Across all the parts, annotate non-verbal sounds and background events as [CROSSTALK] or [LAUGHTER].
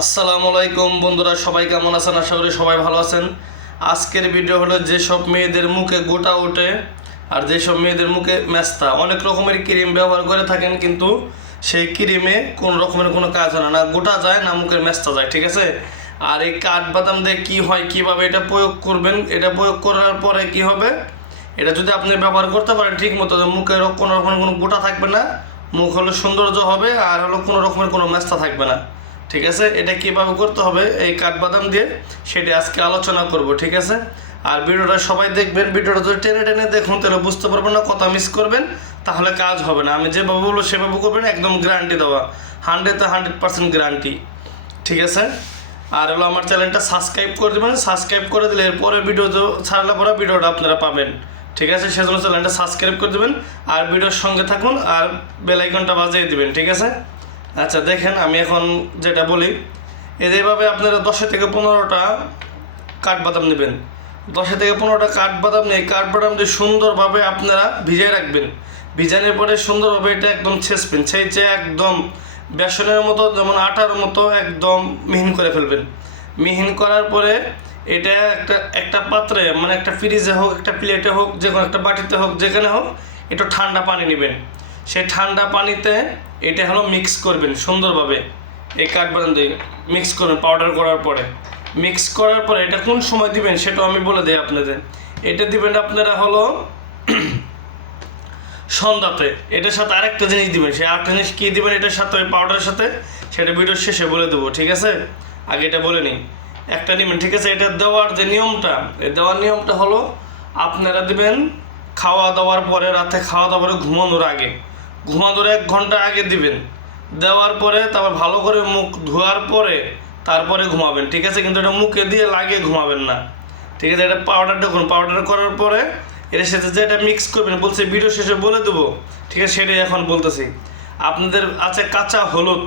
আসসালামু আলাইকুম বন্ধুরা, সবাই কেমন আছেন? আশা করি সবাই ভালো আছেন। আজকের ভিডিও হলো যেসব মেয়েদের মুখে গোটা ওঠে আর যেসব মেয়েদের মুখে মেস্তা। অনেক রকমের ক্রিম ব্যবহার করে থাকেন, কিন্তু সেই ক্রিমে কোনো রকমের কোনো কাজ হয় না। গোটা যায়, না মুখের মেস্তা যায়, ঠিক আছে? আর এই কাঠবাদাম দিয়ে কী হয়, কীভাবে এটা প্রয়োগ করবেন, এটা প্রয়োগ করার পরে কি হবে? এটা যদি আপনি ব্যবহার করতে পারেন ঠিক মতো মুখের কোনো রকমের কোনো গোটা থাকবে না। মুখ হলো সৌন্দর্য হবে, আর হলো কোনো রকমের কোনো মেস্তা থাকবে না। ঠিক আছে? এটা কীভাবে করতে হবে? এই কাঠবাদাম দিয়ে সেটা আজকে আলোচনা করব, ঠিক আছে? আর ভিডিওটা সবাই দেখবেন, ভিডিওটা যদি টেনে টেনে দেখুন, তাহলে বুঝতে পারবেন না, কথা মিস করবেন, তাহলে কাজ হবে না। আমি যেভাবে বলব, সেভাবে করবেন, একদম গ্যারান্টি দেওয়া। হান্ড্রেড হান্ড্রেড পার্সেন্ট গ্যারান্টি ঠিক আছে? আর হলো আমার চ্যানেলটা সাবস্ক্রাইব করে দেবেন। সাবস্ক্রাইব করে দিলে এরপরে ভিডিও ছাড়লে পরে ভিডিওটা আপনারা পাবেন, ঠিক আছে? সেজন্য চ্যানেলটা সাবস্ক্রাইব করে দেবেন, আর ভিডিওর সঙ্গে থাকুন, আর বেল আইকনটা বাজিয়ে দেবেন, ঠিক আছে? আচ্ছা দেখেন আমি এখন যেটা বলি এভাবে আপনারা দশে থেকে পনেরোটা কাঠবাদাম নেবেন। দশে থেকে পনেরোটা কাঠবাদাম নিয়ে কাঠবাদাম দিয়ে সুন্দরভাবে আপনারা ভিজিয়ে রাখবেন। ভিজানোর পরে সুন্দরভাবে এটা একদম ছেঁচবেন, ছেঁচে একদম বেসনের মতো, যেমন আটার মতো একদম মিহিন করে ফেলবেন। মিহিন করার পরে এটা একটা একটা পাত্রে মানে একটা ফ্রিজে হোক, একটা প্লেটে হোক যে কোনো একটা বাটিতে হোক, যেখানে হোক, একটু ঠান্ডা পানি নেবেন। সেই ঠান্ডা পানিতে এটা হলো মিক্স করবেন সুন্দরভাবে। এই কাঠবাদাম দিয়ে মিক্স করবেন পাউডার করার পরে। মিক্স করার পরে এটা কোন সময় দিবেন সেটাও আমি বলে দিই আপনাদের। এটা দিবেন আপনারা হলো [CLEARS THROAT] সন্ধ্যাতে। এটার সাথে আরেকটা জিনিস দিবেন সেই আরেকটা জিনিস কী দিবেন এটার সাথে, ওই পাউডারের সাথে? সেটা ভিডিওর শেষে বলে দেবো, ঠিক আছে? আগে এটা বলে নিই। একটা নিবেন, ঠিক আছে? এটা দেওয়ার যে নিয়মটা, এই দেওয়ার নিয়মটা হলো আপনারা দিবেন খাওয়া দাওয়ার পরে, রাতে খাওয়া দাওয়ার পরে ঘুমানোর আগে। ঘুমানোর এক ঘণ্টা আগে দিবেন। দেওয়ার পরে তারপর ভালো করে মুখ ধোয়ার পরে তারপরে ঘুমাবেন, ঠিক আছে? কিন্তু এটা মুখে দিয়ে লাগিয়ে ঘুমাবেন না। ঠিক আছে? এটা পাউডারটা করুন। পাউডার করার পরে এটার সাথে যেটা মিক্স করবেন, বলছে ভিডিও শেষে বলে দেবো। ঠিক আছে? সেটাই এখন বলতেছি। আপনাদের আছে কাঁচা হলুদ।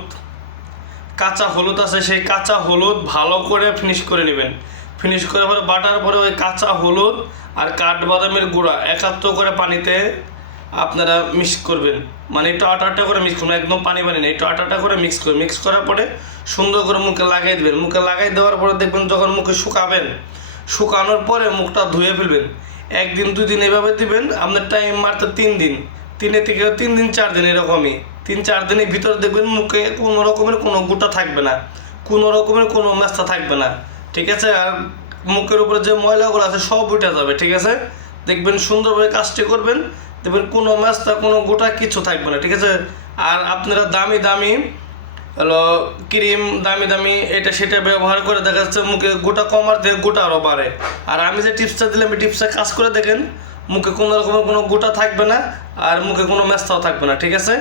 কাঁচা হলুদ আছে, সেই কাঁচা হলুদ ভালো করে ফিনিশ করে নেবেন। ফিনিশ করে পরে বাটার পরে ওই কাঁচা হলুদ আর কাঠবাদামের গুঁড়া একাত্র করে পানিতে আপনারা মিক্স করবেন। মানে একটু আটা আটা করে মিক্স করবেন, একদম পানি পানি নেই একটু আটা আটা করে মিক্স করবেন। মিক্স করার পরে সুন্দর করে মুখে লাগাই দেবেন। মুখে লাগাই দেওয়ার পরে দেখবেন যখন মুখে শুকাবেন, শুকানোর পরে মুখটা ধুয়ে ফেলবেন। একদিন দুই দিন এভাবে দিবেন, আপনার টাইম মারতে তিন দিন। তিনে থেকে তিন দিন, চার দিন এরকমই। তিন, চার দিনের ভিতরে দেখবেন মুখে কোনো রকমের কোনো গোটা থাকবে না। কোনো রকমের কোনো মেস্তা থাকবে না। ঠিক আছে? আর মুখের উপরে যে ময়লাগুলো আছে সব উঠে যাবে, ঠিক আছে? দেখবেন সুন্দরভাবে কাজটি করবেন। দেখবেন কোনো মেস্তা কোনো গোটা কিছু থাকবে না, ঠিক আছে? আর আপনারা দামি দামি, হলো ক্রিম, দামি দামি, এটা, সেটা ব্যবহার করে দেখা যাচ্ছে মুখে গোটা কমার থেকে গোটা আরও বাড়ে। আর আমি যে টিপসটা দিলাম, এই টিপসটা কাজ করে দেখেন, মুখে কোনো রকমের কোনো গোটা থাকবে না আর মুখে কোনো মেস্তাও থাকবে না, ঠিক আছে?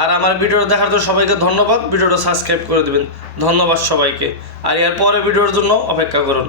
আর আমার ভিডিওটা দেখার জন্য সবাইকে ধন্যবাদ। ভিডিওটা সাবস্ক্রাইব করে দেবেন। ধন্যবাদ সবাইকে। আর এর পরে ভিডিওর জন্য অপেক্ষা করুন।